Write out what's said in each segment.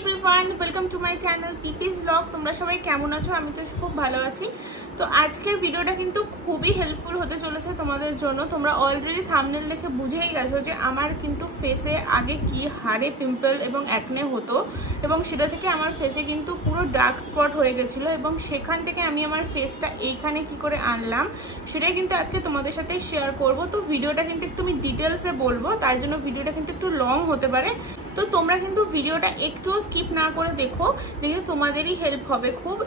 Everyone, welcome to my channel পিপিস blog. তোমরা সবাই কেমন আছো? আমি তো খুব ভালো আছি। তো আজকের ভিডিওটা কিন্তু খুবই হেল্পফুল হতে চলেছে তোমাদের জন্য। তোমরা অলরেডি থাম্বনেল দেখে বুঝেই গেছো যে আমার কিন্তু ফেসে আগে কি হারে পিম্পল এবং অ্যাকনে হতো, এবং সেটা থেকে আমার ফেসে কিন্তু পুরো ডার্ক স্পট হয়ে গেছিলো, এবং সেখান থেকে আমি আমার ফেসটা এইখানে কি করে আনলাম সেটাই কিন্তু আজকে তোমাদের সাথে শেয়ার করব। তো ভিডিওটা কিন্তু একটু আমি ডিটেলসে বলবো, তার জন্য ভিডিওটা কিন্তু একটু লং হতে পারে। তো তোমরা কিন্তু ভিডিওটা একটুও স্কিপ না করে দেখো, দেখে তোমাদেরই হেল্প হবে খুব।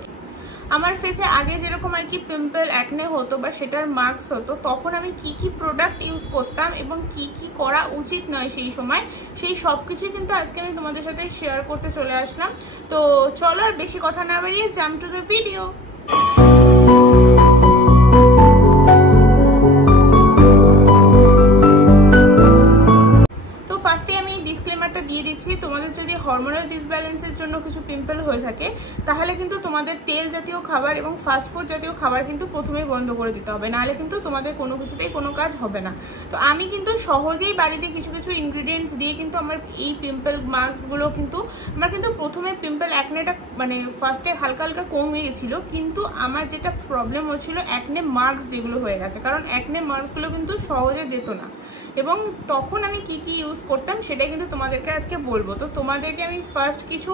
আমার ফেসে আগে যেরকম আর কি পিম্পল অ্যাকনে হতো বা সেটার মার্কস হতো, তখন আমি কি কি প্রোডাক্ট ইউজ করতাম এবং কি কি করা উচিত নয় সেই সময়, সেই সব কিছুই কিন্তু আজকে আমি তোমাদের সাথে শেয়ার করতে চলে আসলাম। তো চলো আর বেশি কথা না বাড়িয়ে জাম্প টু দ্য ভিডিও। দিয়ে দিচ্ছি, তোমাদের যদি হরমোনাল ডিসব্যালেন্সের জন্য কিছু পিম্পল হয়ে থাকে তাহলে কিন্তু তোমাদের তেল জাতীয় খাবার এবং ফাস্টফুড জাতীয় খাবার কিন্তু প্রথমেই বন্ধ করে দিতে হবে, নাহলে কিন্তু তোমাদের কোনো কিছুতেই কোনো কাজ হবে না। তো আমি কিন্তু সহজেই বাড়িতে কিছু কিছু ইনগ্রিডিয়েন্টস দিয়ে কিন্তু আমার এই পিম্পল মার্কসগুলো কিন্তু আমার কিন্তু প্রথমে পিম্পল অ্যাকনেটা মানে ফার্স্টে হালকা হালকা কমে গেছিলো, কিন্তু আমার যেটা প্রবলেম হচ্ছিলো অ্যাকনে মার্কস যেগুলো হয়ে গেছে, কারণ অ্যাকনে মার্কসগুলো কিন্তু সহজে যেত না। এবং তখন আমি কি কি ইউজ করতাম সেটাই কিন্তু তোমাদেরকে আজকে বলবো। তো তোমাদেরকে আমি ফার্স্ট কিছু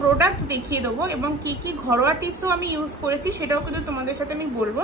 প্রোডাক্ট দেখিয়ে দেবো এবং কি কি ঘরোয়া টিপসও আমি ইউজ করেছি সেটাও কিন্তু তোমাদের সাথে আমি বলবো।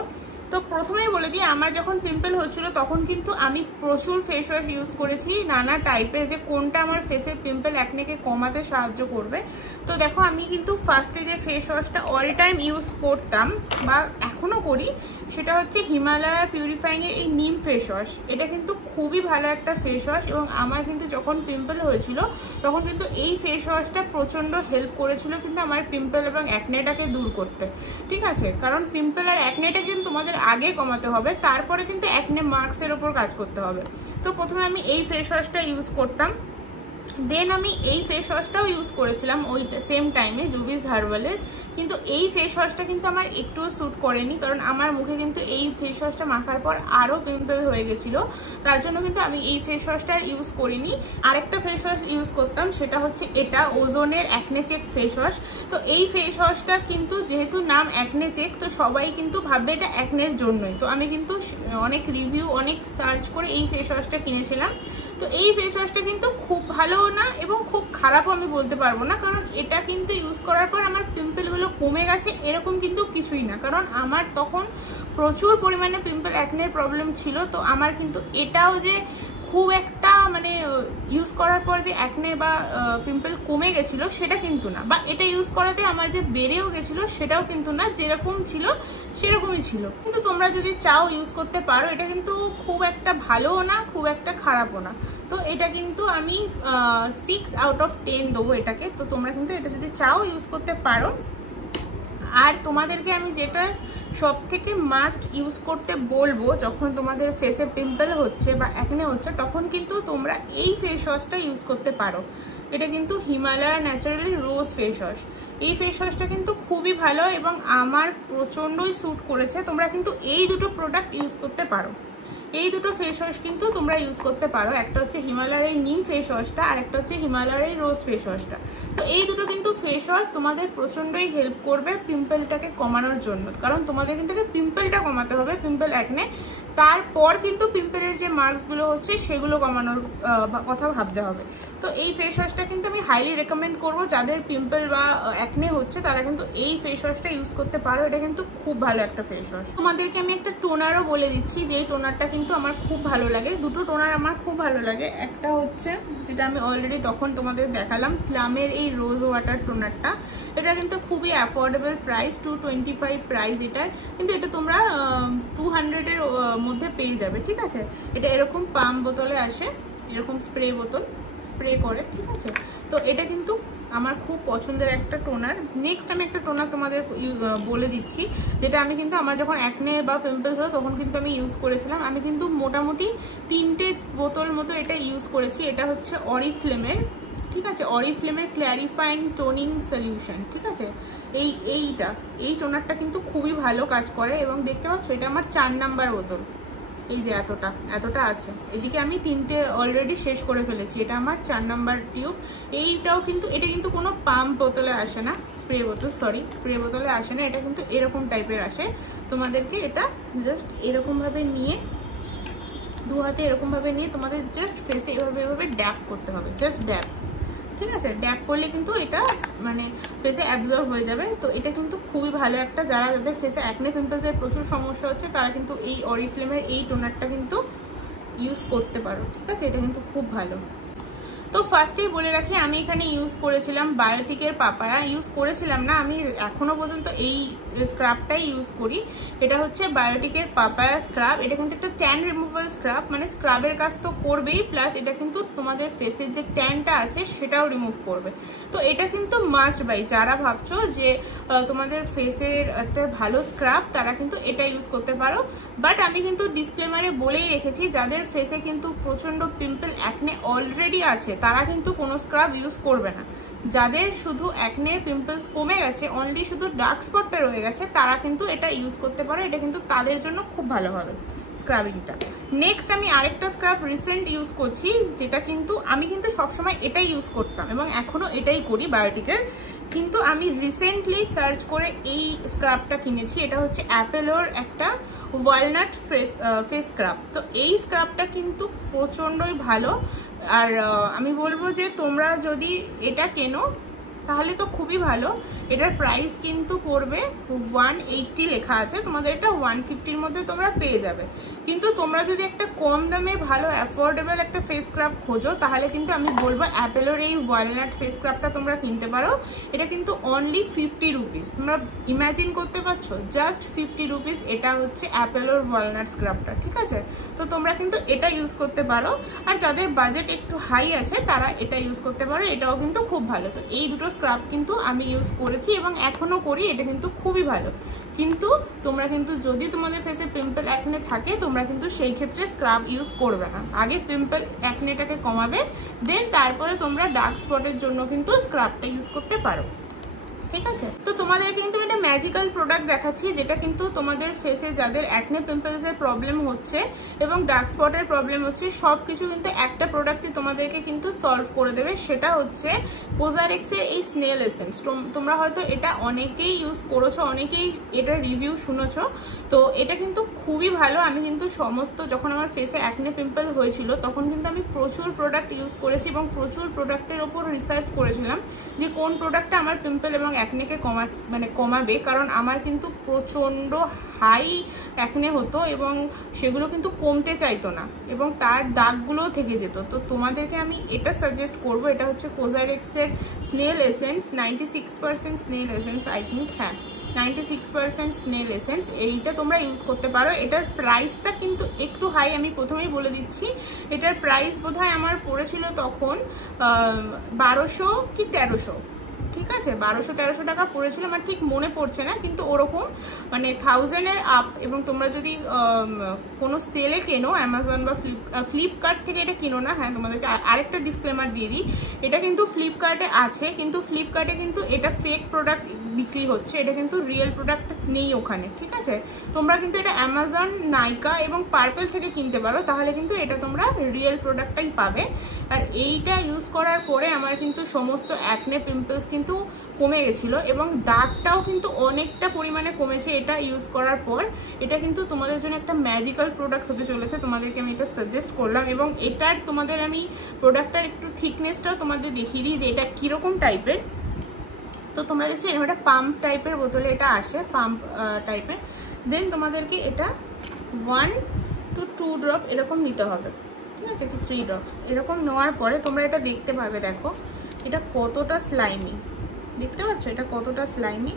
তো প্রথমেই বলে দিই, আমার যখন পিম্পল হচ্ছিল তখন কিন্তু আমি প্রচুর ফেস ওয়াশ ইউজ করেছি নানা টাইপের, যে কোনটা আমার ফেসের পিম্পল অ্যাকনেকে কমাতে সাহায্য করবে। তো দেখো, আমি কিন্তু ফার্স্টে যে ফেস ওয়াশটা অল টাইম ইউজ করতাম বা এখনও করি সেটা হচ্ছে হিমালয়া পিউরিফাইংয়ের এই নিম ফেস ওয়াশ। এটা কিন্তু খুবই ভালো একটা ফেস ওয়াশ, এবং আমার কিন্তু যখন পিম্পল হয়েছিল তখন কিন্তু এই ফেস ওয়াশটা প্রচণ্ড হেল্প করেছিল কিন্তু আমার পিম্পল এবং অ্যাকনেটাকে দূর করতে। ঠিক আছে, কারণ পিম্পল আর অ্যাকনেটা কিন্তু তোমাদের আগে কমাতে হবে, তারপরে কিন্তু অ্যাকনে মার্কসের ওপর কাজ করতে হবে। তো প্রথমে আমি এই ফেস ওয়াশটা ইউজ করতাম, দেন আমি এই ফেস ওয়াশটাও ইউজ করেছিলাম ওই সেম টাইমে জুভিস হার্বালের, কিন্তু এই ফেস ওয়াশটা কিন্তু আমার একটুও স্যুট করেনি, কারণ আমার মুখে কিন্তু এই ফেস ওয়াশটা মাখার পর আরও পিম্পল হয়ে গেছিলো, তার জন্য কিন্তু আমি এই ফেস ওয়াশটা ইউজ করিনি। আরেকটা ফেস ওয়াশ ইউজ করতাম, সেটা হচ্ছে এটা ওজোনের অ্যাকনে চেক ফেস ওয়াশ। তো এই ফেস ওয়াশটা কিন্তু যেহেতু নাম অ্যাকনে চেক, তো সবাই কিন্তু ভাববে এটা অ্যাকনের জন্যই। তো আমি কিন্তু অনেক রিভিউ অনেক সার্চ করে এই ফেস ওয়াশটা কিনেছিলাম। তো এই ফেস ওয়াশটা কিন্তু খুব ভালো না এবং খুব খারাপও আমি বলতে পারবো না, কারণ এটা কিন্তু ইউজ করার পর আমার পিম্পলগুলো কমে গেছে এরকম কিন্তু কিছুই না, কারণ আমার তখন প্রচুর পরিমাণে পিম্পল অ্যাকনের প্রবলেম ছিল। তো আমার কিন্তু এটাও যে খুব একটা মানে ইউজ করার পর যে অ্যাকনে বা পিম্পল কমে গেছিলো সেটা কিন্তু না, বা এটা ইউজ করাতে আমার যে বেড়েও গেছিলো সেটাও কিন্তু না, যেরকম ছিল সেরকমই ছিল। কিন্তু তোমরা যদি চাও ইউজ করতে পারো, এটা কিন্তু খুব একটা ভালোও না খুব একটা খারাপও না। তো এটা কিন্তু আমি 6/10 দেবো এটাকে। তো তোমরা কিন্তু এটা যদি চাও ইউজ করতে পারো। আর তোমাদেরকে আমি যেটা সব থেকে মাস্ট ইউজ করতে বলবো যখন তোমাদের ফেসে পিম্পল হচ্ছে বা অ্যাকনে হচ্ছে, তখন কিন্তু তোমরা এই ফেস ওয়াশটা ইউজ করতে পারো। এটা কিন্তু হিমালয়া ন্যাচারালি রোজ ফেস ওয়াশ। এই ফেস ওয়াশটা কিন্তু খুবই ভালো এবং আমার প্রচণ্ডই স্যুট করেছে। তোমরা কিন্তু এই দুটো প্রোডাক্ট ইউজ করতে পারো, এই দুটো ফেস ওয়াশ কিন্তু তোমরা ইউজ করতে পারো। একটা হচ্ছে হিমালয়ার এই নিম ফেস ওয়াশটা, আর একটা হচ্ছে হিমালয়ার এই রোজ ফেস ওয়াশটা। তো এই দুটো কিন্তু ফেস ওয়াশ তোমাদের প্রচণ্ডই হেল্প করবে পিম্পলটাকে কমানোর জন্য, কারণ তোমাদের কিন্তু পিম্পলটা কমাতে হবে, পিম্পল অ্যাকনে, তারপর কিন্তু পিম্পলের যে মার্কসগুলো হচ্ছে সেগুলো কমানোর কথা ভাবতে হবে। তো এই ফেস ওয়াশটা কিন্তু আমি হাইলি রেকমেন্ড করবো, যাদের পিম্পল বা অ্যাকনে হচ্ছে তারা কিন্তু এই ফেস ওয়াশটা ইউজ করতে পারো। এটা কিন্তু খুব ভালো একটা ফেস ওয়াশ। তোমাদেরকে আমি একটা টোনারও বলে দিচ্ছি, যেই টোনারটা কিন্তু আমার খুব ভালো লাগে। দুটো টোনার আমার খুব ভালো লাগে, একটা হচ্ছে যেটা আমি অলরেডি তখন তোমাদের দেখালাম, প্লামের এই রোজ ওয়াটার টোনারটা। এটা কিন্তু খুবই অ্যাফোর্ডেবল প্রাইস, 225 প্রাইস এটার, কিন্তু এটা তোমরা 200-এর মধ্যে পেয়ে যাবে। ঠিক আছে, এটা এরকম পাম্প বোতলে আসে, এরকম স্প্রে বোতল স্প্রে করে। ঠিক আছে, তো এটা কিন্তু আমার খুব পছন্দের একটা টোনার। নেক্সট আমি একটা টোনার তোমাদের বলে দিচ্ছি, যেটা আমি কিন্তু আমার যখন অ্যাকনে বা পিম্পলস হতো তখন কিন্তু আমি ইউজ করেছিলাম। আমি কিন্তু মোটামুটি 3টে বোতল মতো এটা ইউজ করেছি। এটা হচ্ছে অরিফ্লেমের, ঠিক আছে, অরিফ্লেমের ক্ল্যারিফাইং টোনিং সলিউশন। ঠিক আছে, এই টোনারটা কিন্তু খুবই ভালো কাজ করে, এবং দেখতে পাচ্ছ এটা আমার 4 নাম্বার বোতল। এই যে এতটা আছে। এদিকে আমি 3টে অলরেডি শেষ করে ফেলেছি। এটা আমার 4 নাম্বার টিউব। এইটাও কিন্তু, এটা কিন্তু কোনো পাম্প বোতলে আসে না, স্প্রে বোতলে আসে না, এটা কিন্তু এরকম টাইপের আসে। তোমাদেরকে এটা জাস্ট এরকমভাবে নিয়ে, 2 হাতে এরকমভাবে নিয়ে তোমাদের জাস্ট ফেসে এভাবে ড্যাপ করতে হবে, জাস্ট ড্যাপ, ঠিক আছে? ড্যাপ করলে কিন্তু এটা মানে ফেসে অ্যাবজর্ব হয়ে যাবে। তো এটা কিন্তু খুবই ভালো একটা, যাদের ফেসে অ্যাকনে পিম্পলসের প্রচুর সমস্যা হচ্ছে তারা কিন্তু এই অরিফ্লেমের এই টোনারটা কিন্তু ইউজ করতে পারো, ঠিক আছে? এটা কিন্তু খুব ভালো। তো ফার্স্টেই বলে রাখি, আমি এখানে ইউজ করেছিলাম বায়োটিকের পাপায়া। ইউজ করেছিলাম না, আমি এখনো পর্যন্ত এই স্ক্রাবটাই ইউজ করি। এটা হচ্ছে বায়োটিকের পাপায়া স্ক্রাব। এটা কিন্তু একটা ট্যান রিমুভাল স্ক্রাব, মানে স্ক্রাবের কাজ তো করবেই, প্লাস এটা কিন্তু তোমাদের ফেসের যে ট্যানটা আছে সেটাও রিমুভ করবে। তো এটা কিন্তু মাস্ট বাই, যারা ভাবছো যে তোমাদের ফেসের একটা ভালো স্ক্রাব তারা কিন্তু এটা ইউজ করতে পারো। বাট আমি কিন্তু ডিসক্লেমারে বলেই রেখেছি, যাদের ফেসে কিন্তু প্রচণ্ড পিম্পল অ্যাকনে অলরেডি আছে তারা কিন্তু কোনো স্ক্রাব ইউজ করবে না। যাদের শুধু অ্যাকনে পিম্পলস কমে গেছে, অনলি শুধু ডার্ক স্পটটা রয়ে গেছে, তারা কিন্তু এটা ইউজ করতে পারো। এটা কিন্তু তাদের জন্য খুব ভালো হবে স্ক্রাবিংটা। নেক্সট আমি আরেকটা স্ক্রাব রিসেন্ট ইউজ করছি, যেটা কিন্তু আমি কিন্তু সবসময় এটাই ইউজ করতাম এবং এখনও এটাই করি বায়োটিকের, কিন্তু আমি রিসেন্টলি সার্চ করে এই স্ক্রাবটা কিনেছি। এটা হচ্ছে অ্যাপেলোর একটা ওয়ালনাট ফেস স্ক্রাব। তো এই স্ক্রাবটা কিন্তু প্রচণ্ডই ভালো। আর আমি বলবো যে তোমরা যদি এটা কেনো তাহলে তো খুবই ভালো। এটার প্রাইস কিন্তু পড়বে 180 লেখা আছে, তোমাদের এটা 150-র মধ্যে তোমরা পেয়ে যাবে। কিন্তু তোমরা যদি একটা কম দামে ভালো অ্যাফোর্ডেবল একটা ফেস স্ক্রাব খোঁজো তাহলে কিন্তু আমি বলবো অ্যাপেলোর এই ওয়ালনাট ফেস স্ক্রাবটা তোমরা কিনতে পারো। এটা কিন্তু অনলি 50 রুপিস। তোমরা ইমাজিন করতে পারছো, জাস্ট 50 রুপিস এটা হচ্ছে অ্যাপেলোর ওয়ালনাট স্ক্রাবটা, ঠিক আছে? তো তোমরা কিন্তু এটা ইউজ করতে পারো। আর যাদের বাজেট একটু হাই আছে তারা এটা ইউজ করতে পারো, এটাও কিন্তু খুব ভালো। তো এই দুটো স্ক্রাব কিন্তু আমি ইউজ করেছি এবং এখনও করি, এটা কিন্তু খুবই ভালো। কিন্তু তোমরা কিন্তু যদি তোমাদের ফেসে পিম্পল অ্যাকনে থাকে তোমরা কিন্তু সেই ক্ষেত্রে স্ক্রাব ইউজ করবে না। আগে পিম্পল অ্যাকনেটাকে কমাবে, দেন তারপরে তোমরা ডার্ক স্পটের জন্য কিন্তু স্ক্রাবটা ইউজ করতে পারো, ঠিক আছে? তো তোমাদের কিন্তু একটা ম্যাজিক্যাল প্রোডাক্ট দেখাচ্ছি, যেটা কিন্তু তোমাদের ফেসে যাদের অ্যাকনে পিম্পলসের প্রবলেম হচ্ছে এবং ডার্ক স্পটের প্রবলেম হচ্ছে সব কিছু কিন্তু একটা প্রোডাক্টই তোমাদেরকে কিন্তু সলভ করে দেবে। সেটা হচ্ছে কোজারেক্সের এই স্নেল এসেন্স। তোমরা হয়তো এটা অনেকেই ইউজ করেছো, অনেকেই এটা রিভিউ শুনেছো। তো এটা কিন্তু খুবই ভালো। আমি কিন্তু যখন আমার ফেসে অ্যাকনে পিম্পল হয়েছিল তখন কিন্তু আমি প্রচুর প্রোডাক্ট ইউজ করেছি এবং প্রচুর প্রোডাক্টের ওপর রিসার্চ করেছিলাম যে কোন প্রোডাক্টটা আমার পিম্পল এবং অ্যাকনেকে কমাবে। কারণ আমার কিন্তু প্রচণ্ড হাই অ্যাকনে হতো এবং সেগুলো কিন্তু কমতে চাইতো না এবং তার দাগগুলোও থেকে যেত। তো তোমাদেরকে আমি এটা সাজেস্ট করব, এটা হচ্ছে কোজারেক্সের snail essence, 96% snail essence, I think, হ্যাঁ 96% স্নেল এসেন্স। এইটা তোমরা ইউজ করতে পারো। এটার প্রাইসটা কিন্তু একটু হাই, আমি প্রথমেই বলে দিচ্ছি। এটার প্রাইস বোধহয় আমার পড়েছিল তখন 1200 কি 1300, ঠিক আছে? 1200-1300 টাকা পড়েছিল, আমার ঠিক মনে পড়ছে না, কিন্তু ওরকম মানে 1000-এর আপ। এবং তোমরা যদি কোনো সেলে কেনো, অ্যামাজন বা ফ্লিপকার্ট থেকে এটা কিনো না। হ্যাঁ, তোমাদেরকে আরেকটা ডিসক্লেমার দিয়ে দিই, এটা কিন্তু ফ্লিপকার্টে আছে, কিন্তু ফ্লিপকার্টে কিন্তু এটা ফেক প্রোডাক্ট বিক্রি হচ্ছে, এটা কিন্তু রিয়েল প্রোডাক্ট নেই ওখানে, ঠিক আছে? তোমরা কিন্তু এটা অ্যামাজন, নাইকা এবং পার্পল থেকে কিনতে পারো, তাহলে কিন্তু এটা তোমরা রিয়েল প্রোডাক্টটাই পাবে। আর এইটা ইউজ করার পরে আমার কিন্তু সমস্ত অ্যাকনে পিম্পলস কিন্তু কমে গেছিলো এবং দাগটাও কিন্তু অনেকটা পরিমাণে কমেছে এটা ইউজ করার পর। এটা কিন্তু তোমাদের জন্য একটা ম্যাজিক্যাল প্রোডাক্ট হতে চলেছে, তোমাদেরকে আমি এটা সাজেস্ট করলাম। এবং এটার তোমাদের আমি প্রোডাক্টটার একটু থিকনেসটাও তোমাদের দেখিয়ে দিই যে এটা কীরকম টাইপের। তো তোমরা দেখছো এরকম একটা পাম্প টাইপের বোতলে এটা আসে, পাম্প টাইপের। দেন তোমাদেরকে এটা 1 to 2 ড্রপ এরকম নিতে হবে, ঠিক আছে? কি 3 ড্রপস এরকম নেওয়ার পরে তোমরা এটা দেখতে পাবে, দেখো এটা কতটা স্লাইমি, দেখতে পাচ্ছ এটা কতটা স্লাইমি।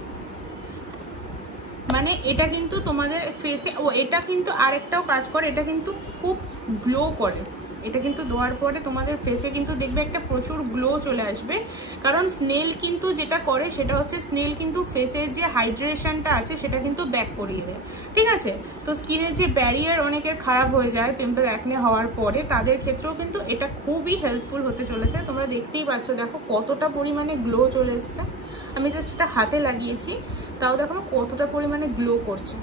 মানে এটা কিন্তু তোমাদের ফেসে, এটা কিন্তু আরেকটাও কাজ করে, এটা কিন্তু খুব গ্লো করে। এটা কিন্তু দেওয়ার পরে তোমাদের ফেসে কিন্তু দেখবে একটা প্রচুর গ্লো চলে আসবে। কারণ স্নেল কিন্তু যেটা করে সেটা হচ্ছে স্নেল কিন্তু ফেসের যে হাইড্রেশনটা আছে সেটা কিন্তু ব্যাক করিয়ে দেয়, ঠিক আছে? তো স্কিনের যে ব্যারিয়ার অনেকের খারাপ হয়ে যায় পিম্পল অ্যাকনে হওয়ার পরে, তাদের ক্ষেত্রেও কিন্তু এটা খুবই হেল্পফুল হতে চলেছে। তোমরা দেখতেই পাচ্ছ, দেখো কতটা পরিমাণে গ্লো চলে এসছে। আমি জাস্ট এটা হাতে লাগিয়েছি, তাও দেখো কতটা পরিমাণে গ্লো করছে,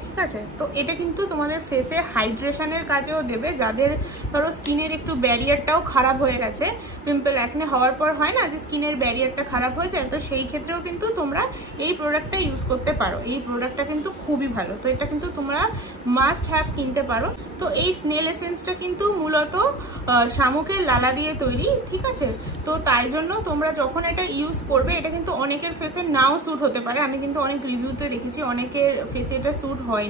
ঠিক ঠিক আছে। তো এটা কিন্তু তোমাদের ফেসে হাইড্রেশনের কাজেও দেবে, যাদের ধরো স্কিনের একটু ব্যারিয়ারটাও খারাপ হয়ে গেছে, পিম্পল অ্যাকনে হওয়ার পর হয় না যে স্কিনের ব্যারিয়ারটা খারাপ হয়ে যায়, তো সেই ক্ষেত্রেও কিন্তু তোমরা এই প্রোডাক্টটা ইউজ করতে পারো। এই প্রোডাক্টটা কিন্তু খুবই ভালো, তো এটা কিন্তু তোমরা মাস্ট হ্যাভ কিনতে পারো। তো এই স্নেল এসেন্সটা কিন্তু মূলত শামুকের লালা দিয়ে তৈরি, ঠিক আছে। তো তাই জন্য তোমরা যখন এটা ইউজ করবে, এটা কিন্তু অনেকের ফেসে নাও স্যুট হতে পারে, আমি কিন্তু অনেক রিভিউতে দেখেছি অনেকের ফেসে এটা স্যুট হয়নি।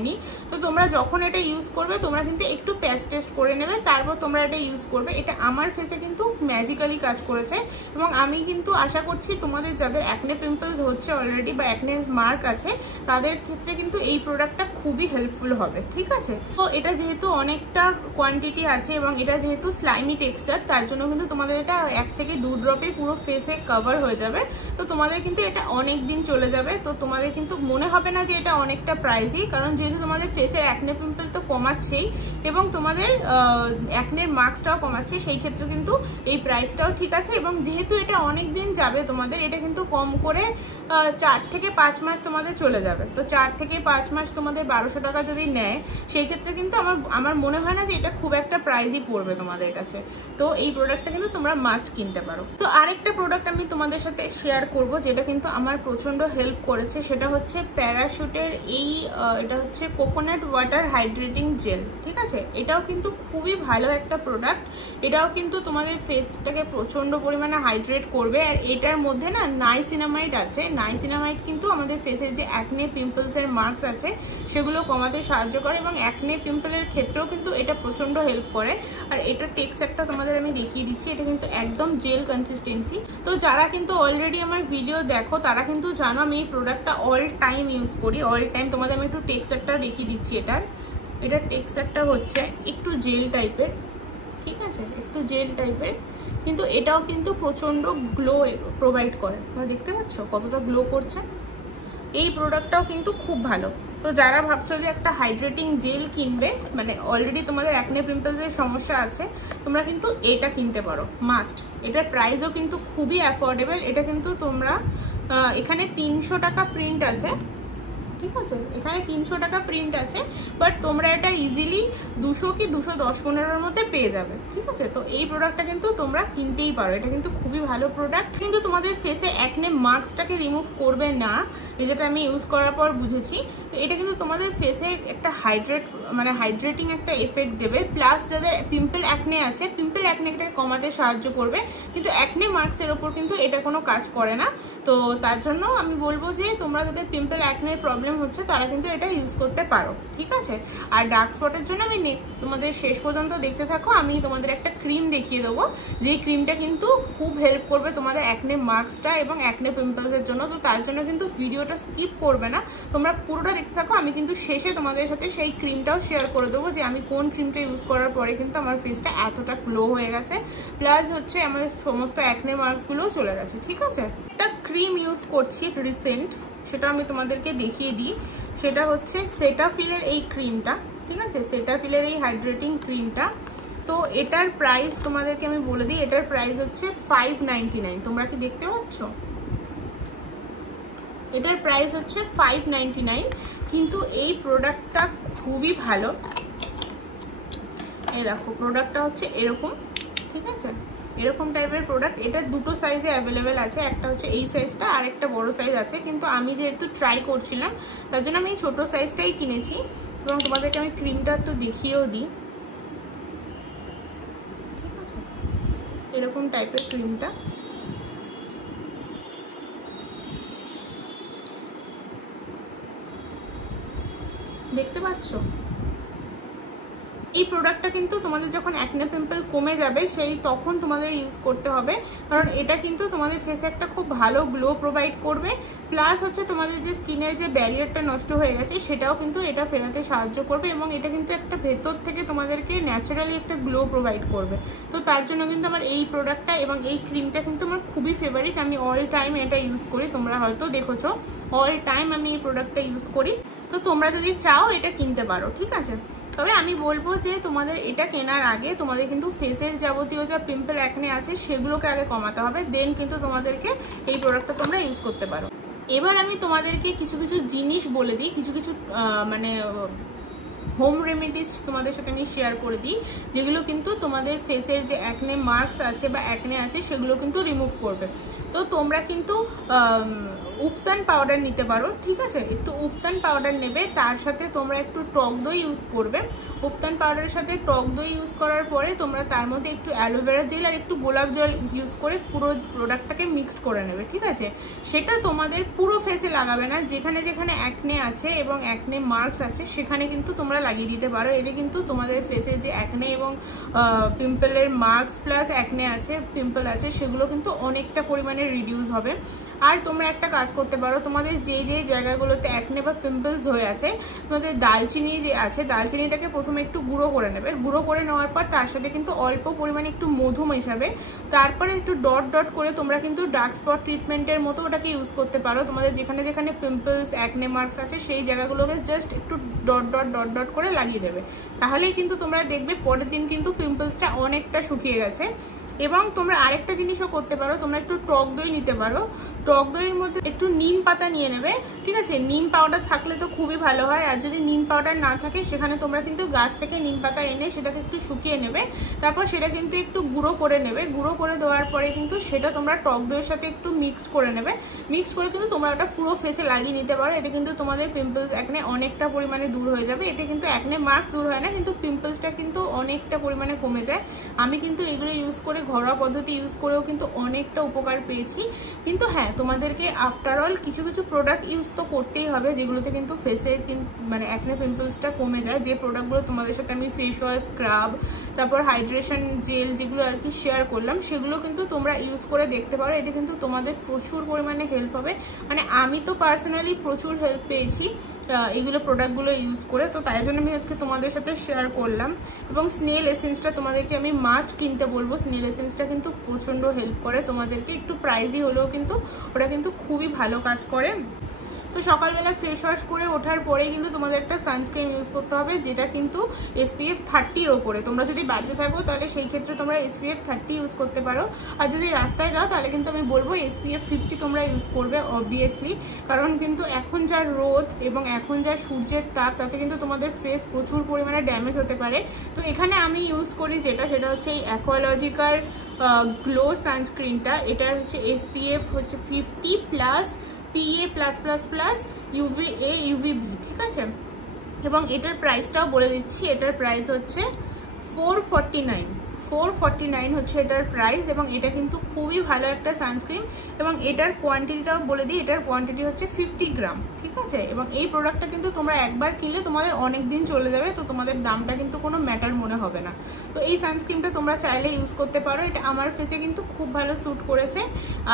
তো তোমরা যখন এটা ইউজ করবে তোমরা কিন্তু একটু প্যাচ টেস্ট করে নেবে, তারপর তোমরা এটা ইউজ করবে। এটা আমার ফেসে কিন্তু ম্যাজিক্যালি কাজ করেছে, এবং আমি কিন্তু আশা করছি তোমাদের যাদের অ্যাকনে পিম্পলস হচ্ছে অলরেডি বা অ্যাকনে মার্ক আছে, তাদের ক্ষেত্রে কিন্তু এই প্রোডাক্টটা খুবই হেল্পফুল হবে, ঠিক আছে। তো এটা যেহেতু অনেকটা কোয়ান্টিটি আছে এবং এটা যেহেতু স্লাইমি টেক্সচার, তার জন্য কিন্তু তোমাদের এটা 1 থেকে 2 ড্রপে পুরো ফেসে কভার হয়ে যাবে। তো তোমাদের কিন্তু এটা অনেক দিন চলে যাবে, তো তোমাদের কিন্তু মনে হবে না যে এটা অনেকটা প্রাইসই, কারণ যেহেতু তোমাদের ফেসের অ্যাকনে পিম্পল তো কমাচ্ছেই এবং তোমাদের অ্যাকনের মার্কসটাও কমাচ্ছে, সেই ক্ষেত্রে কিন্তু এই প্রাইসটাও ঠিক আছে। এবং যেহেতু এটা অনেক দিন যাবে তোমাদের, এটা কিন্তু কম করে 4 থেকে 5 মাস তোমাদের চলে যাবে। তো 4 থেকে 5 মাস তোমাদের 1200 টাকা যদি নেয়, সেই ক্ষেত্রে কিন্তু আমার মনে হয় না যে এটা খুব একটা প্রাইসই পড়বে তোমাদের কাছে। তো এই প্রোডাক্টটা কিন্তু তোমরা মাস্ট কিনতে পারো। তো আরেকটা প্রোডাক্ট আমি তোমাদের সাথে শেয়ার করব, যেটা কিন্তু আমার প্রচন্ড হেল্প করেছে, সেটা হচ্ছে প্যারাশুটের এই এটা হচ্ছে কোকোনাট ওয়াটার হাইড্রেটিং জেল, ঠিক আছে। এটাও কিন্তু খুবই ভালো একটা প্রোডাক্ট, এটাও কিন্তু তোমাদের ফেসটাকে প্রচন্ড পরিমাণে হাইড্রেট করবে। আর এটার মধ্যে না নাইসিনামাইড আছে। নাইসিনামাইড কিন্তু আমাদের ফেসের যে অ্যাকনে পিম্পলসের মার্কস আছে সেগুলো কমাতে সাহায্য করে, এবং অ্যাকনে পিম্পলের ক্ষেত্রেও কিন্তু এটা প্রচন্ড হেল্প করে। আর এটার টেক্সচারটা তোমাদের আমি দেখিয়ে দিচ্ছি, এটা কিন্তু একদম জেল কনসিস্টেন্সি। তো যারা কিন্তু অলরেডি আমার ভিডিও দেখো তারা কিন্তু জানো আমি এই প্রোডাক্টটা অল টাইম ইউজ করি, অল টাইম। তোমাদের আমি একটু টেক্সচারটা দেখিয়ে দিচ্ছি। এটার টেক্সচারটা হচ্ছে একটু জেল টাইপের, ঠিক আছে, একটু জেল টাইপের, কিন্তু এটাও কিন্তু প্রচন্ড গ্লো প্রোভাইড করে। তোমরা দেখতে পাচ্ছ কতটা গ্লো করছে। এই প্রোডাক্টটাও কিন্তু খুব ভালো। তো যারা ভাবছো যে একটা হাইড্রেটিং জেল কিনবে, মানে অলরেডি তোমাদের অ্যাকনে পিম্পলসের সমস্যা আছে, তোমরা কিন্তু এটা কিনতে পারো মাস্ট। এটার প্রাইসও কিন্তু খুবই অ্যাফোর্ডেবল। এটা কিন্তু তোমরা এখানে 300 টাকা প্রিন্ট আছে, ঠিক আছে, এখানে 300 টাকা প্রিন্ট আছে, বাট তোমরা এটা ইজিলি 200 কি 210-15 মধ্যে পেয়ে যাবে, ঠিক আছে। তো এই প্রোডাক্টটা কিন্তু তোমরা কিনতেই পারো, এটা কিন্তু খুবই ভালো প্রোডাক্ট। কিন্তু তোমাদের ফেসে অ্যাকনে মার্কসটাকে রিমুভ করবে না, যেটা আমি ইউজ করার পর বুঝেছি। তো এটা কিন্তু তোমাদের ফেসে একটা হাইড্রেটিং একটা এফেক্ট দেবে, প্লাস যাদের পিম্পল অ্যাকনে আছে, পিম্পল অ্যাকনেটাকে কমাতে সাহায্য করবে, কিন্তু অ্যাকনে মার্কসের ওপর কিন্তু এটা কোনো কাজ করে না। তো তার জন্য আমি বলবো যে তোমরা যাদের পিম্পল অ্যাকনের প্রবলেম হচ্ছে তারা কিন্তু এটা ইউজ করতে পারো, ঠিক আছে। আর ডার্ক স্পটের জন্য আমি নেক্সট তোমাদের শেষ পর্যন্ত দেখতে থাকো, আমি তোমাদের একটা ক্রিম দেখিয়ে দেবো, যে ক্রিমটা কিন্তু খুব হেল্প করবে তোমাদের অ্যাকনে মার্কসটা এবং অ্যাকনে পিম্পলসের জন্য। তো তার জন্য কিন্তু ভিডিওটা স্কিপ করবে না, তোমরা পুরোটা দেখতে থাকো। আমি কিন্তু শেষে তোমাদের সাথে সেই ক্রিমটাও শেয়ার করে দেবো, যে আমি কোন ক্রিমটা ইউজ করার পরে কিন্তু আমার ফেসটা এতটা গ্লো হয়ে গেছে, প্লাস হচ্ছে আমার সমস্ত অ্যাকনে মার্কসগুলোও চলে গেছে, ঠিক আছে। একটা ক্রিম ইউজ করছি রিসেন্ট, সেটা আমি তোমাদেরকে দেখিয়ে দিই। সেটা হচ্ছে সেটাফিলের এই ক্রিমটা, ঠিক আছে, সেটাফিলের এই হাইড্রেটিং ক্রিমটা। তো এটার প্রাইস তোমাদেরকে আমি বলে দিই, এটার প্রাইস হচ্ছে 599। তোমরা কি দেখতে পাচ্ছ? এটার প্রাইস হচ্ছে 599, কিন্তু এই প্রোডাক্টটা খুবই ভালো। এই দেখো প্রোডাক্টটা হচ্ছে এরকম, ঠিক আছে, এরকম টাইপের প্রোডাক্ট। এটা দুটো সাইজে অ্যাভেলেবেল আছে, একটা হচ্ছে এই সাইজটা আর একটা বড় সাইজ আছে, কিন্তু আমি যেহেতু ট্রাই করছিলাম তার জন্য আমি ছোট সাইজটাই কিনেছি। এবং তোমাদেরকে আমি ক্রিমটা একটু দেখিয়েও দিই, ঠিক আছে, এরকম টাইপের ক্রিমটা। দেখতে পাচ্ছ? এই প্রোডাক্টটা কিন্তু তোমাদের যখন অ্যাকনে পিম্পল কমে যাবে সেই তখন তোমাদের ইউজ করতে হবে, কারণ এটা কিন্তু তোমাদের ফেসে একটা খুব ভালো গ্লো প্রোভাইড করবে, প্লাস হচ্ছে তোমাদের যে স্কিনের যে ব্যারিয়ারটা নষ্ট হয়ে গেছে সেটাও কিন্তু এটা ফেরাতে সাহায্য করবে, এবং এটা কিন্তু একটা ভেতর থেকে তোমাদেরকে ন্যাচারালি একটা গ্লো প্রোভাইড করবে। তো তার জন্য কিন্তু আমার এই প্রোডাক্টটা এবং এই ক্রিমটা কিন্তু আমার খুবই ফেভারিট। আমি অল টাইম এটা ইউজ করি, তোমরা হয়তো দেখেছো অল টাইম আমি এই প্রোডাক্টটা ইউজ করি। তো তোমরা যদি চাও এটা কিনতে পারো, ঠিক আছে। তবে আমি বলবো যে তোমাদের এটা কেনার আগে তোমাদের কিন্তু ফেসের যাবতীয় যা পিম্পল অ্যাকনে আছে সেগুলোকে আগে কমাতে হবে, দেন কিন্তু তোমাদেরকে এই প্রোডাক্টটা তোমরা ইউজ করতে পারো। এবার আমি তোমাদেরকে কিছু কিছু জিনিস বলে দিই, কিছু কিছু মানে হোম রেমেডিস তোমাদের সাথে আমি শেয়ার করে দিই, যেগুলো কিন্তু তোমাদের ফেসের যে অ্যাকনে মার্কস আছে বা অ্যাকনে আছে সেগুলো কিন্তু রিমুভ করবে। তো তোমরা কিন্তু উপটান পাউডার নিতে পারো, ঠিক আছে, একটু উপটান পাউডার নেবে, তার সাথে তোমরা একটু টক দই ইউজ করবে। উপটান পাউডারের সাথে টক দই ইউজ করার পরে তোমরা তার মধ্যে একটু অ্যালোভেরা জেল আর একটু গোলাপ জল ইউজ করে পুরো প্রোডাক্টটাকে মিক্সড করে নেবে, ঠিক আছে। সেটা তোমাদের পুরো ফেসে লাগাবে না, যেখানে যেখানে অ্যাকনে আছে এবং অ্যাকনে মার্কস আছে সেখানে কিন্তু তোমরা লাগিয়ে দিতে পারো। এতে কিন্তু তোমাদের ফেসে যে অ্যাকনে এবং পিম্পলের মার্কস প্লাস অ্যাকনে আছে, পিম্পল আছে, সেগুলো কিন্তু অনেকটা পরিমাণে রিডিউস হবে। আর তোমরা একটা কাজ করতে পারো, তোমাদের যে যে জায়গাগুলোতে অ্যাকনে বা পিম্পলস হয়ে আছে, তোমাদের দালচিনি যে আছে, দালচিনিটাকে প্রথমে একটু গুঁড়ো করে নেবে। গুঁড়ো করে নেওয়ার পর তার সাথে কিন্তু অল্প পরিমাণে একটু মধু মেশাবে, তারপরে একটু ডট ডট করে তোমরা কিন্তু ডার্ক স্পট ট্রিটমেন্টের মতো ওটাকে ইউজ করতে পারো। তোমাদের যেখানে যেখানে পিম্পলস অ্যাকনে মার্কস আছে সেই জায়গাগুলোকে জাস্ট একটু ডট ডট ডট ডট করে লাগিয়ে দেবে, তাহলেই কিন্তু তোমরা দেখবে পরের দিন কিন্তু পিম্পলসটা অনেকটা শুকিয়ে গেছে। এবং তোমরা আরেকটা জিনিসও করতে পারো, তোমরা একটু টক দই নিতে পারো, টক দইয়ের মধ্যে একটু নিম পাতা নিয়ে নেবে, ঠিক আছে। নিম পাউডার থাকলে তো খুবই ভালো হয়, আর যদি নিম পাউডার না থাকে সেখানে তোমরা কিন্তু গাছ থেকে নিম পাতা এনে সেটাকে একটু শুকিয়ে নেবে, তারপর সেটা কিন্তু একটু গুঁড়ো করে নেবে। গুঁড়ো করে দেওয়ার পরে কিন্তু সেটা তোমরা টক দইয়ের সাথে একটু মিক্সড করে নেবে। মিক্স করে কিন্তু তোমরা ওটা পুরো ফেসে লাগিয়ে নিতে পারো। এতে কিন্তু তোমাদের পিম্পলস অ্যাকনে অনেকটা পরিমাণে দূর হয়ে যাবে। এতে কিন্তু অ্যাকনে মার্কস দূর হয় না, কিন্তু পিম্পলসটা কিন্তু অনেকটা পরিমাণে কমে যায়। আমি কিন্তু এগুলো ইউজ করে, ঘরোয়া পদ্ধতি ইউজ করেও কিন্তু অনেকটা উপকার পেয়েছি। কিন্তু হ্যাঁ, তোমাদেরকে আফটার অল কিছু কিছু প্রোডাক্ট ইউজ তো করতেই হবে, যেগুলোতে কিন্তু ফেসের মানে অ্যাকনে পিম্পলসটা কমে যায়। যে প্রোডাক্টগুলো তোমাদের সাথে আমি ফেস ওয়াশ, স্ক্রাব, তারপর হাইড্রেশন জেল যেগুলো আর কি শেয়ার করলাম, সেগুলো কিন্তু তোমরা ইউজ করে দেখতে পারো। এতে কিন্তু তোমাদের প্রচুর পরিমাণে হেল্প হবে। মানে আমি তো পার্সোনালি প্রচুর হেল্প পেয়েছি এইগুলো প্রোডাক্টগুলো ইউজ করে, তো তাই জন্য আমি আজকে তোমাদের সাথে শেয়ার করলাম। এবং স্নেল এসেন্সটা তোমাদেরকে আমি মাস্ট কিনতে বলবো। স্নেল এসেন্সটা কিন্তু প্রচণ্ড হেল্প করে তোমাদেরকে, একটু প্রাইজি হলেও কিন্তু ওটা কিন্তু খুবই ভালো কাজ করে। তো সকালবেলা ফেস ওয়াশ করে ওঠার পরেই কিন্তু তোমাদের একটা সানস্ক্রিন ইউজ করতে হবে, যেটা কিন্তু SPF 30-র ওপরে। তোমরা যদি বাড়িতে থাকো তাহলে সেই ক্ষেত্রে তোমরা SPF 30 ইউজ করতে পারো, আর যদি রাস্তায় যাও তাহলে কিন্তু আমি বলবো SPF 50 তোমরা ইউজ করবে অবভিয়াসলি। কারণ কিন্তু এখন যা রোদ এবং এখন যা সূর্যের তাপ, তাতে কিন্তু তোমাদের ফেস প্রচুর পরিমাণে ড্যামেজ হতে পারে। তো এখানে আমি ইউজ করি সেটা হচ্ছে এই অ্যাকোয়ালজিকার গ্লো সানস্ক্রিনটা। এটার হচ্ছে SPF হচ্ছে 50+ PA+++ UVA UVB, ঠিক আছে। এবং এটার প্রাইসটাও বলে দিচ্ছি, এটার প্রাইস হচ্ছে 449 হচ্ছে এটার প্রাইস। এবং এটা কিন্তু খুবই ভালো একটা সানস্ক্রিন। এবং এটার কোয়ান্টিটিটাও বলে দিই, এটার কোয়ান্টিটি হচ্ছে 50 গ্রাম, ঠিক আছে। এবং এই প্রোডাক্টটা কিন্তু তোমরা একবার কিনলে তোমাদের অনেক দিন চলে যাবে, তো তোমাদের দামটা কিন্তু কোনো ম্যাটার মনে হবে না। তো এই সানস্ক্রিনটা তোমরা চাইলে ইউজ করতে পারো। এটা আমার ফেসে কিন্তু খুব ভালো স্যুট করেছে,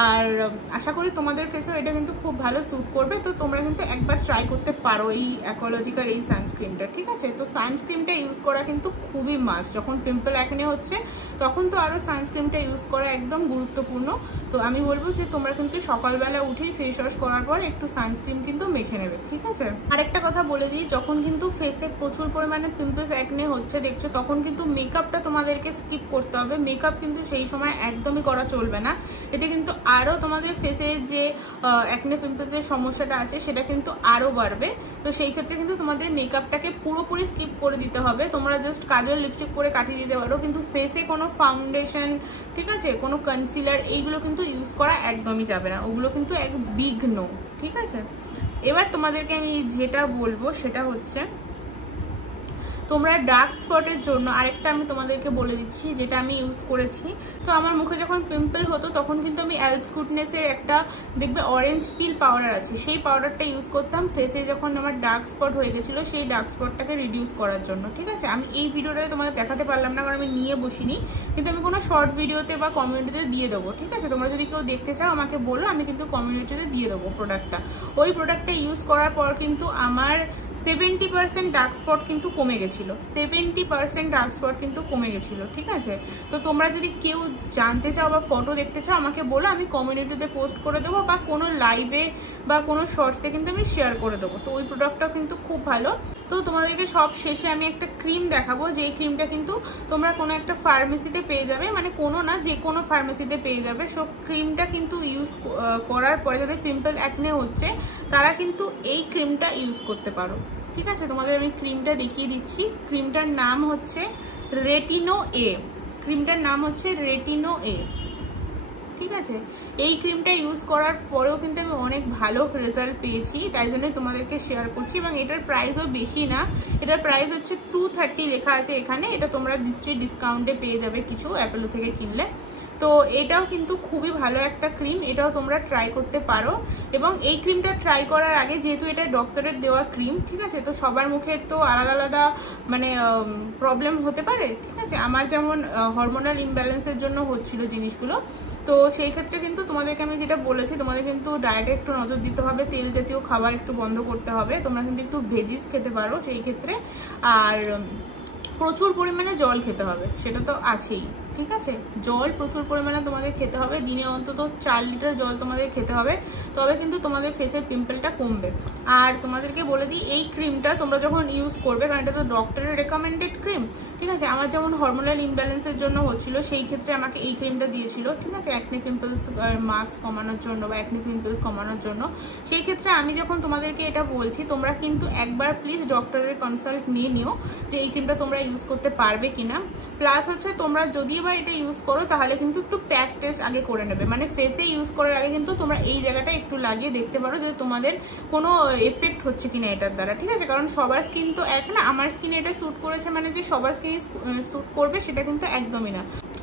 আর আশা করি তোমাদের ফেসেও এটা কিন্তু খুব ভালো স্যুট করবে। তো তোমরা কিন্তু একবার ট্রাই করতে পারো এই অ্যাকোয়ালজিকার এই সানস্ক্রিনটা, ঠিক আছে। তো সানস্ক্রিনটা ইউজ করা কিন্তু খুবই মাস্ট। যখন পিম্পল অ্যাকনে হচ্ছে তখন তো আরও সানস্ক্রিনটা ইউজ করা একদম গুরুত্বপূর্ণ। তো আমি বলবো যে তোমরা কিন্তু সকালবেলা উঠেই ফেস ওয়াশ করার পর একটু সানস্ক্রিন কিন্তু মেখে নেবে, ঠিক আছে। আরেকটা কথা বলে দিই, যখন কিন্তু ফেসে প্রচুর পরিমাণে পিম্পলস অ্যাকনে হচ্ছে দেখছো, তখন কিন্তু মেকআপটা তোমাদেরকে স্কিপ করতে হবে। মেকআপ কিন্তু সেই সময় একদমই করা চলবে না। এতে কিন্তু আরও তোমাদের ফেসের যে অ্যাকনে পিম্পলসের সমস্যাটা আছে সেটা কিন্তু আরও বাড়বে। তো সেই ক্ষেত্রে কিন্তু তোমাদের মেকআপটাকে পুরোপুরি স্কিপ করে দিতে হবে। তোমরা জাস্ট কাজল, লিপস্টিক করে কাটিয়ে দিতে পারো, কিন্তু ফেসে কোনো ফাউন্ডেশন, ঠিক আছে, কোনো কনসিলার, এইগুলো কিন্তু ইউজ করা একদমই যাবে না। ওগুলো কিন্তু এক বিগ নো, ঠিক আছে। এবার তোমাদেরকে আমি যেটা বলবো সেটা হচ্ছে তোমরা ডার্ক স্পটের জন্য আরেকটা আমি তোমাদেরকে বলে দিচ্ছি, যেটা আমি ইউজ করেছি। তো আমার মুখে যখন পিম্পল হতো তখন কিন্তু আমি অ্যালপস গুডনেসের একটা দেখবে অরেঞ্জ পিল পাউডার আছে, সেই পাউডারটা ইউজ করতাম ফেসে যখন আমার ডার্ক স্পট হয়ে গেছিলো, সেই ডার্ক স্পটটাকে রিডিউস করার জন্য, ঠিক আছে। আমি এই ভিডিওটাতে তোমাদের দেখাতে পারলাম না কারণ আমি নিয়ে বসিনি, কিন্তু আমি কোনো শর্ট ভিডিওতে বা কমিউনিটিতে দিয়ে দেবো, ঠিক আছে। তোমরা যদি কেউ দেখতে চাও আমাকে বলো, আমি কিন্তু কমিউনিটিতে দিয়ে দেবো প্রোডাক্টটা। ওই প্রোডাক্টটা ইউজ করার পর কিন্তু আমার 70% ডার্ক স্পট কিন্তু কমে গেছিলো, 70% ডার্ক স্পট কিন্তু কমে গেছিলো, ঠিক আছে। তো তোমরা যদি কেউ জানতে চাও বা ফটো দেখতে চাও আমাকে বলো, আমি কমিউনিটিতে পোস্ট করে দেবো বা কোনো লাইভে বা কোনো শর্টসে কিন্তু আমি শেয়ার করে দেবো। তো ওই প্রোডাক্টটাও কিন্তু খুব ভালো। তো তোমাদেরকে সব শেষে আমি একটা ক্রিম দেখাবো, যে এই ক্রিমটা কিন্তু তোমরা কোনো একটা ফার্মেসিতে পেয়ে যাবে, মানে কোনো না যে কোনো ফার্মেসিতে পেয়ে যাবে। সো ক্রিমটা কিন্তু ইউজ করার পরে যাদের পিম্পল অ্যাকনে হচ্ছে তারা কিন্তু এই ক্রিমটা ইউজ করতে পারো। ঠিক আছে, তোমাদের আমি ক্রিমটা দেখিয়ে দিচ্ছি। ক্রিমটার নাম হচ্ছে রেটিনো এ। ক্রিমটার নাম হচ্ছে রেটিনো এ। ঠিক আছে, এই ক্রিমটা ইউজ করার পরেও কিন্তু আমি অনেক ভালো রেজাল্ট পেয়েছি, তাই জন্য তোমাদেরকে শেয়ার করছি। এবং এটার প্রাইসও বেশি না, এটার প্রাইস হচ্ছে 230 লেখা আছে এখানে। এটা তোমরা নিশ্চয়ই ডিসকাউন্টে পেয়ে যাবে কিছু অ্যাপেলো থেকে কিনলে। তো এটাও কিন্তু খুবই ভালো একটা ক্রিম, এটাও তোমরা ট্রাই করতে পারো। এবং এই ক্রিমটা ট্রাই করার আগে, যেহেতু এটা ডক্টরের দেওয়া ক্রিম, ঠিক আছে, তো সবার মুখের তো আলাদা আলাদা মানে প্রবলেম হতে পারে। ঠিক আছে, আমার যেমন হরমোনাল ইমব্যালেন্সের জন্য হচ্ছিল জিনিসগুলো, তো সেই ক্ষেত্রে কিন্তু তোমাদেরকে আমি যেটা বলেছি, তোমাদের কিন্তু ডায়েটে একটু নজর দিতে হবে, তেল জাতীয় খাবার একটু বন্ধ করতে হবে, তোমরা কিন্তু একটু ভেজিস খেতে পারো সেই ক্ষেত্রে, আর প্রচুর পরিমাণে জল খেতে হবে, সেটা তো আছেই। ঠিক আছে, জল প্রচুর পরিমাণে তোমাদের খেতে হবে, দিনে অন্তত 4 লিটার জল তোমাদের খেতে হবে, তবে কিন্তু তোমাদের ফেসের পিম্পলটা কমবে। আর তোমাদেরকে বলে দিই, এই ক্রিমটা তোমরা যখন ইউজ করবে, কারণ এটা তো ডক্টরের রেকমেন্ডেড ক্রিম, ঠিক আছে, আমার যেমন হরমোনাল ইমব্যালেন্সের জন্য হচ্ছিল সেই ক্ষেত্রে আমাকে এই ক্রিমটা দিয়েছিল, ঠিক আছে, অ্যাকনে পিম্পলস মার্কস কমানোর জন্য বা অ্যাকনে পিম্পলস কমানোর জন্য। সেই ক্ষেত্রে আমি যখন তোমাদেরকে এটা বলছি, তোমরা কিন্তু একবার প্লিজ ডক্টরের কনসাল্ট নিয়ে নিও যে এই ক্রিমটা তোমরা ইউজ করতে পারবে কিনা। প্লাস হচ্ছে তোমরা যদি বা এটা ইউজ করো তাহলে কিন্তু একটু প্যাচ টেস্ট আগে করে নেবে, মানে ফেসে ইউজ করার আগে কিন্তু তোমরা এই জায়গাটা একটু লাগিয়ে দেখতে পারো যে তোমাদের কোনো এফেক্ট হচ্ছে কিনা এটার দ্বারা। ঠিক আছে, কারণ সবার স্কিন তো এক না, আমার স্কিনে এটা স্যুট করেছে মানে যে সবার স্কিনে স্যুট করবে সেটা কিন্তু একদমই না।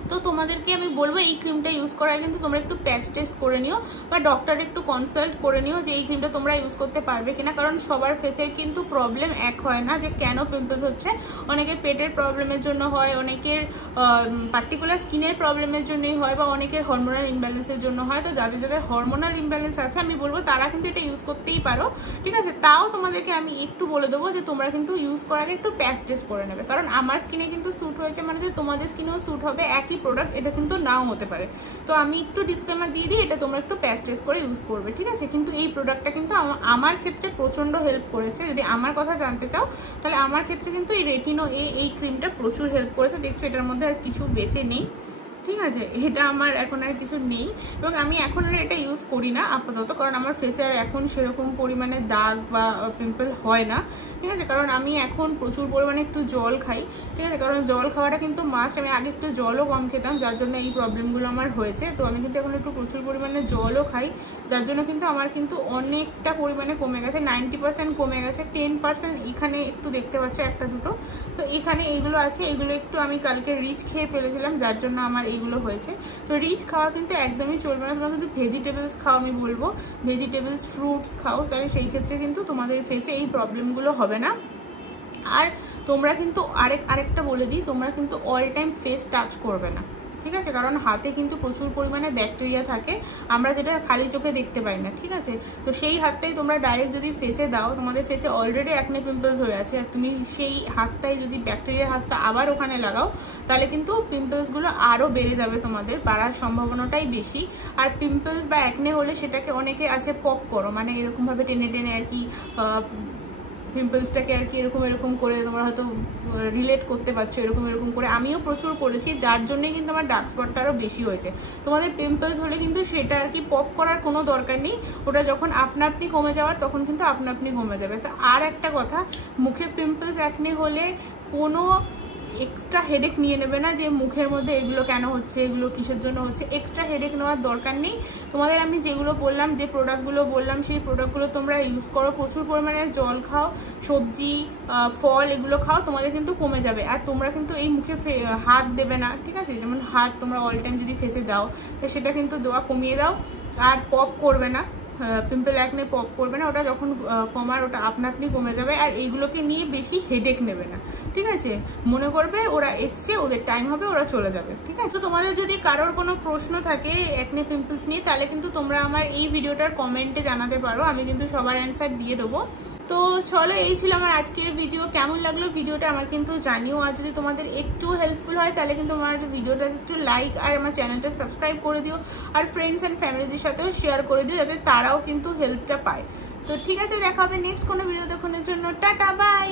তো তোমাদেরকে আমি বলবো এই ক্রিমটা ইউজ করার কিন্তু তোমরা একটু প্যাচ টেস্ট করে নিও বা ডক্টর একটু কনসাল্ট করে নিও যে এই ক্রিমটা তোমরা ইউজ করতে পারবে কিনা, কারণ সবার ফেসের কিন্তু প্রবলেম এক হয় না, যে কেন পিম্পলস হচ্ছে। অনেকের পেটের প্রবলেমের জন্য হয়, অনেকের পার্টিকুলার স্কিনের প্রবলেমের জন্যই হয়, বা অনেকের হরমোনাল ইমব্যালেন্সের জন্য হয়। তো যাদের যাদের হরমোনাল ইমব্যালেন্স আছে আমি বলবো তারা কিন্তু এটা ইউজ করতেই পারো। ঠিক আছে, তাও তোমাদেরকে আমি একটু বলে দেবো যে তোমরা কিন্তু ইউজ করার আগে একটু প্যাচ টেস্ট করে নেবে, কারণ আমার স্কিনে কিন্তু স্যুট হয়েছে মানে যে তোমাদের স্কিনেও স্যুট হবে একই প্রোডাক্ট, এটা কিন্তু নাও হতে পারে। তো আমি একটু ডিসক্লেমার দিয়ে দিই, এটা তোমরা একটু প্যাচ টেস্ট করে ইউজ করবে। ঠিক আছে, কিন্তু এই প্রোডাক্টটা কিন্তু আমার ক্ষেত্রে প্রচণ্ড হেল্প করেছে। যদি আমার কথা জানতে চাও তাহলে আমার ক্ষেত্রে কিন্তু এই রেটিনো এই ক্রিমটা প্রচুর হেল্প করেছে। দেখছো এটার মধ্যে আর কিছু বেঁচে নেই, ঠিক আছে, এটা আমার এখন আর কিছু নেই, এবং আমি এখন আর এটা ইউজ করি না আপাতত, কারণ আমার ফেসে আর এখন সেরকম পরিমাণে দাগ বা পিম্পল হয় না। ঠিক আছে, কারণ আমি এখন প্রচুর পরিমাণে একটু জল খাই। ঠিক আছে, কারণ জল খাওয়াটা কিন্তু মাস্ট। আমি আগে একটু জলও কম খেতাম, যার জন্য এই প্রবলেমগুলো আমার হয়েছে। তো আমি কিন্তু এখন একটু প্রচুর পরিমাণে জলও খাই, যার জন্য কিন্তু আমার কিন্তু অনেকটা পরিমাণে কমে গেছে, 90% কমে গেছে। 10% এখানে একটু দেখতে পাচ্ছ একটা দুটো, তো এখানে এইগুলো আছে, এইগুলো একটু আমি কালকে রিচ খেয়ে ফেলেছিলাম, যার জন্য আমার এইগুলো হয়েছে। তো রিচ খাওয়া কিন্তু একদমই চলবে না, তোমরা কিন্তু ভেজিটেবলস খাও, আমি বলবো ভেজিটেবলস ফ্রুটস খাও, তাহলে সেই ক্ষেত্রে কিন্তু তোমাদের ফেসে এই প্রবলেমগুলো হবে না। আর তোমরা কিন্তু আরেকটা বলে দিই, তোমরা কিন্তু অল টাইম ফেস টাচ করবে না। ঠিক আছে, কারণ হাতে কিন্তু প্রচুর পরিমাণে ব্যাকটেরিয়া থাকে, আমরা যেটা খালি চোখে দেখতে পাই না। ঠিক আছে, তো সেই হাতটাই তোমরা ডাইরেক্ট যদি ফেসে দাও, তোমাদের ফেসে অলরেডি অ্যাকনে পিম্পলস হয়ে আছে, আর তুমি সেই হাতটাই যদি ব্যাকটেরিয়ার হাতটা আবার ওখানে লাগাও, তাহলে কিন্তু পিম্পলসগুলো আরও বেড়ে যাবে, তোমাদের বাড়ার সম্ভাবনাটাই বেশি। আর পিম্পলস বা অ্যাকনে হলে সেটাকে অনেকে আছে পপ করো, মানে এরকমভাবে টেনে টেনে আর কি পিম্পলসটাকে আর কি এরকম করে তোমরা হয়তো রিলেট করতে পারছো, এরকম করে আমিও প্রচুর করেছি, যার জন্যই কিন্তু আমার ডার্ক স্পটটা আরও বেশি হয়েছে। তোমাদের পিম্পলস হলে কিন্তু সেটা আর কি পপ করার কোনো দরকার নেই, ওটা যখন আপনা আপনি কমে যাওয়ার তখন কিন্তু আপনা আপনি কমে যাবে। তো আর একটা কথা, মুখের পিম্পলস অ্যাকনে হলে কোনো এক্সট্রা হেডেক নিয়ে নেবে না যে মুখের মধ্যে এগুলো কেন হচ্ছে, এগুলো কিসের জন্য হচ্ছে, এক্সট্রা হেডেক নেওয়ার দরকার নেই। তোমাদের আমি যেগুলো বললাম, যে প্রোডাক্টগুলো বললাম, সেই প্রোডাক্টগুলো তোমরা ইউজ করো, প্রচুর পরিমাণে জল খাও, সবজি ফল এগুলো খাও, তোমাদের কিন্তু কমে যাবে। আর তোমরা কিন্তু এই মুখে হাত দেবে না। ঠিক আছে, যেমন হাত তোমরা অল টাইম যদি ফেসে দাও, তো সেটা কিন্তু দেওয়া কমিয়ে দাও। আর পপ করবে না, পিম্পল অ্যাকনে পপ করবে না, ওটা যখন কমার ওটা আপনা আপনি কমে যাবে। আর এইগুলোকে নিয়ে বেশি হেডেক নেবে না। ঠিক আছে, মনে করবে ওরা এসছে, ওদের টাইম হবে, ওরা চলে যাবে। ঠিক আছে, তো তোমাদের যদি কারোর কোনো প্রশ্ন থাকে অ্যাকনে পিম্পলস নিয়ে, তাহলে কিন্তু তোমরা আমার এই ভিডিওটার কমেন্টে জানাতে পারো, আমি কিন্তু সবার অ্যান্সার দিয়ে দেবো। তো চলো, এই ছিল আমার আজকের ভিডিও। কেমন লাগলো ভিডিওটা আমার কিন্তু জানিও, আর যদি তোমাদের একটু হেল্পফুল হয় তাহলে কিন্তু আমার ভিডিওটা একটু লাইক আর আমার চ্যানেলটা সাবস্ক্রাইব করে দিও, আর ফ্রেন্ডস অ্যান্ড ফ্যামিলিদের সাথেও শেয়ার করে দিও, যাতে তারাও কিন্তু হেল্পটা পায়। তো ঠিক আছে, দেখা হবে নেক্সট কোনো ভিডিও দেখানোর জন্য। Tata bye.